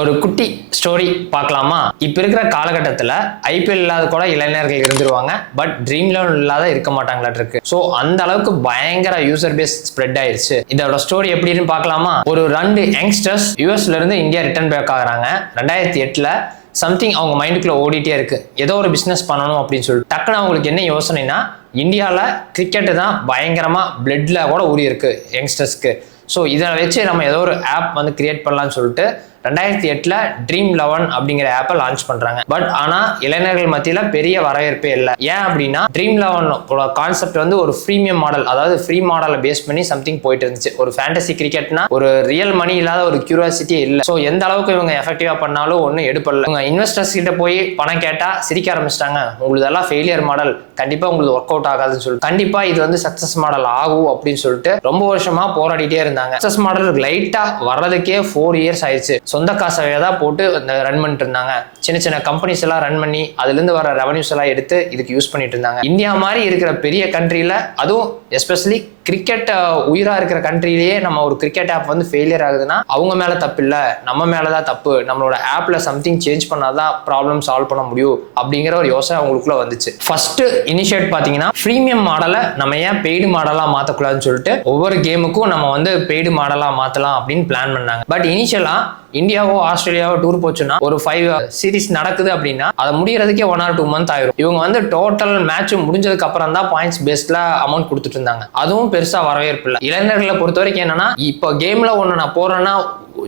ஒரு குட்டி ஸ்டோரி பார்க்கலாமா? இப்போ இருக்கிற காலகட்டத்தில் ஐபிஎல் இல்லாத கூட இளைஞர்கள் இருந்துருவாங்க, பட் ட்ரீம் லெவல் இல்லாத இருக்க மாட்டாங்களாட்டு இருக்கு. ஸோ அந்த அளவுக்கு பயங்கர யூசர் பேஸ் ஸ்ப்ரெட் ஆயிருச்சு. இதோட ஸ்டோரி எப்படின்னு பார்க்கலாமா? ஒரு 2 யங்ஸ்டர்ஸ் யூஎஸ்ல இருந்து இந்தியா ரிட்டர்ன் பேக் ஆகுறாங்க. 2008 சம்திங் அவங்க மைண்டுக்குள்ள ஓடிட்டே இருக்கு, ஏதோ ஒரு பிசினஸ் பண்ணணும் அப்படின்னு சொல்லிட்டு. டக்குன்னு அவங்களுக்கு என்ன யோசனைனா, இந்தியாவில் கிரிக்கெட்டு தான் பயங்கரமா பிளட்ல கூட ஊறி இருக்கு யங்ஸ்டர்ஸ்க்கு. ஸோ இதை வச்சு நம்ம ஏதோ ஒரு ஆப் வந்து கிரியேட் பண்ணலாம்னு சொல்லிட்டு 2008 ட்ரீம் 11 அப்படிங்கிற ஆப்பை லான்ச் பண்றாங்க. பட் ஆனா இளைஞர்கள் மத்தியில பெரிய வரவேற்பே இல்லை. ஏன் அப்படின்னா, ட்ரீம் 11 கான்செப்ட் வந்து ஒரு ஃப்ரீமியம் மாடல், அதாவது ஃப்ரீ மாடலை பேஸ் பண்ணி சம்திங் போயிட்டு இருந்துச்சு. ஒரு ஃபேண்டசி கிரிக்கெட்னா ஒரு ரியல் மணி இல்லாத ஒரு கியூரியாசிட்டியே இல்லை. ஸோ எந்த அளவுக்கு இவங்க எஃபெக்டிவா பண்ணாலும் ஒன்றும் எடுப்படல. இவங்க இன்வெஸ்டர்ஸ் கிட்ட போய் பணம் கேட்டா சிரிக்க ஆரம்பிச்சிட்டாங்க. உங்களுக்கு எல்லாம் ஃபெயிலியர் மாடல், கண்டிப்பா உங்களுக்கு ஒர்க் அவுட் ஆகாதுன்னு சொல்லிட்டு, கண்டிப்பா இது வந்து சக்சஸ் மாடல் ஆகும் அப்படின்னு சொல்லிட்டு ரொம்ப வருஷமா போராடிட்டே இருந்தாங்க. சக்சஸ் மாடல் லைட்டா வர்றதுக்கே 4 இயர்ஸ் ஆயிடுச்சு. சொந்த காசையே தான் போட்டு ரன் பண்ணிட்டு இருந்தாங்க. சின்ன சின்ன கம்பெனிஸ் எல்லாம் ரன் பண்ணி அதுல இருந்து வர ரெவன்யூஸ் எல்லாம் எடுத்து இதுக்கு யூஸ் பண்ணிட்டு இருந்தாங்க. இந்தியா மாதிரி இருக்கிற பெரிய கண்ட்ரியில, அதுவும் எஸ்பெஷலி கிரிக்கெட் உயிரா இருக்கிற கண்ட்ரிலேயே நம்ம ஒரு கிரிக்கெட் ஆப் வந்து ஃபெயிலியர் ஆகுதுன்னா அவங்க மேல தப்பு இல்லை, நம்ம மேலதான் தப்பு. நம்மளோட ஆப்ல சம்திங் சேஞ்ச் பண்ணாதான் ப்ராப்ளம் சால்வ் பண்ண முடியும் அப்படிங்கிற ஒரு யோசனை அவங்களுக்குள்ள வந்துச்சு. ஃபர்ஸ்ட் இனிஷியேட் பாத்தீங்கன்னா, பிரீமியம் மாடலை நம்ம ஏன் பெய்டு மாடலா மாத்தக்கூடாதுன்னு சொல்லிட்டு ஒவ்வொரு கேமுக்கும் நம்ம வந்து பெய்டு மாடலா மாத்தலாம் அப்படின்னு பிளான் பண்ணாங்க. பட் இனிஷியலா இந்தியாவோ ஆஸ்திரேலியாவோ டூர் போச்சுன்னா ஒரு 5 சீரிஸ் நடக்குது அப்படின்னா அதை முடியறதுக்கே 1 or 2 months ஆயிரும். இவங்க வந்து டோட்டல் மேட்ச் முடிஞ்சதுக்கு அப்புறம் தான் பாயிண்ட்ஸ் பேஸ்ட்ல அமௌண்ட் கொடுத்துட்டு இருந்தாங்க. அதுவும் பெருசா வரவேற்பு இல்லை. இளைஞர்களை பொறுத்த வரைக்கும் என்னன்னா, இப்போ கேம்ல ஒண்ணு நான் போறேன்னா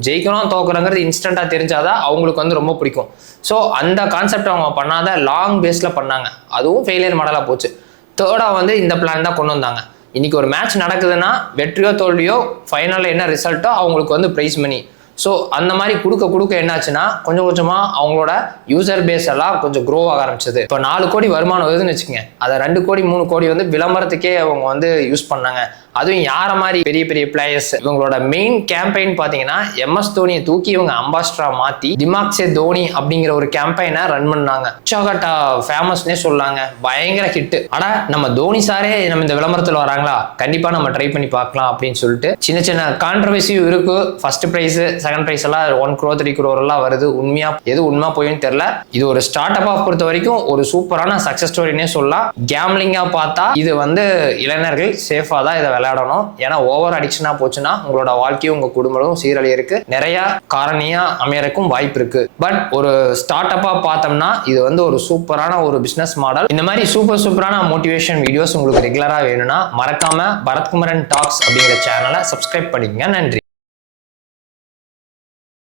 ஜெயிக்கணும் தோக்குறங்கிறது இன்ஸ்டன்டா தெரிஞ்சாதான் அவங்களுக்கு வந்து ரொம்ப பிடிக்கும். ஸோ அந்த கான்செப்ட் அவங்க பண்ணாத லாங் பேஸ்ல பண்ணாங்க. அதுவும் ஃபெயிலியர் மாடலா போச்சு. தேர்டா வந்து இந்த பிளான் தான் கொண்டு வந்தாங்க. இன்னைக்கு ஒரு மேட்ச் நடக்குதுன்னா வெற்றியோ தோல்வியோ ஃபைனல்ல என்ன ரிசல்ட்டோ அவங்களுக்கு வந்து பிரைஸ் மணி. ஸோ அந்த மாதிரி கொடுக்க என்னாச்சுன்னா, கொஞ்சம் கொஞ்சமா அவங்களோட யூசர் பேஸ் எல்லாம் கொஞ்சம் க்ரோ ஆக ஆரம்பிச்சது. இப்போ 4 கோடி வருமானம் வருதுன்னு வச்சுக்கோங்க, அதை 2 கோடி 3 கோடி வந்து விளம்பரத்துக்கே அவங்க வந்து யூஸ் பண்ணாங்க. அதுவும் யார மாதிரி பெரிய பெரிய பிளேயர்ஸ். இவங்களோட மெயின் கேம்பெயின் பாத்தீங்கன்னா, எம்எஸ் தோனியை தூக்கி இவங்க அம்பாஸ்டரா மாத்தி திமாக் சே தோனி அப்படிங்கிற ஒரு கேம்பெயினை ரன் பண்ணாங்க. உச்சாகட்டா ஃபேமஸ்னே சொல்லாங்க, பயங்கர ஹிட். ஆனா நம்ம தோனி சாரே நம்ம இந்த விளம்பரத்துல வராங்களா, கண்டிப்பா நம்ம ட்ரை பண்ணி பார்க்கலாம் அப்படின்னு சொல்லிட்டு சின்ன சின்ன கான்ட்ரவர்சியும் இருக்கு. ஃபர்ஸ்ட் பிரைஸ் செகண்ட் பிரைஸ் எல்லாம் 1 crore 3 crore எல்லாம் வருது. உண்மையா எது உண்மை போயின்னு தெரியல. இது ஒரு ஸ்டார்ட் அப் பொறுத்த வரைக்கும் ஒரு சூப்பரான சக்சஸ் ஸ்டோரினே சொல்லலாம். கேம்லிங்கா பார்த்தா இது வந்து இளைஞர்கள் சேஃபா தான் இதை விளையாடணும். ஏன்னா ஓவர் அடிக்ஷனா போச்சுன்னா உங்களோட வாழ்க்கையும் உங்க குடும்பமும் சீரழியிருக்கு, நிறைய காரணியா அமையறக்கும் வாய்ப்பு இருக்கு. பட் ஒரு ஸ்டார்ட் அப்பா பார்த்தோம்னா இது வந்து ஒரு சூப்பரான ஒரு பிசினஸ் மாடல். இந்த மாதிரி சூப்பரான மோட்டிவேஷன் வீடியோஸ் உங்களுக்கு ரெகுலரா வேணும்னா மறக்காம பரத்குமரன் டாக்ஸ் அப்படிங்கிற சேனலை சப்ஸ்கிரைப் பண்ணிக்கங்க. நன்றி.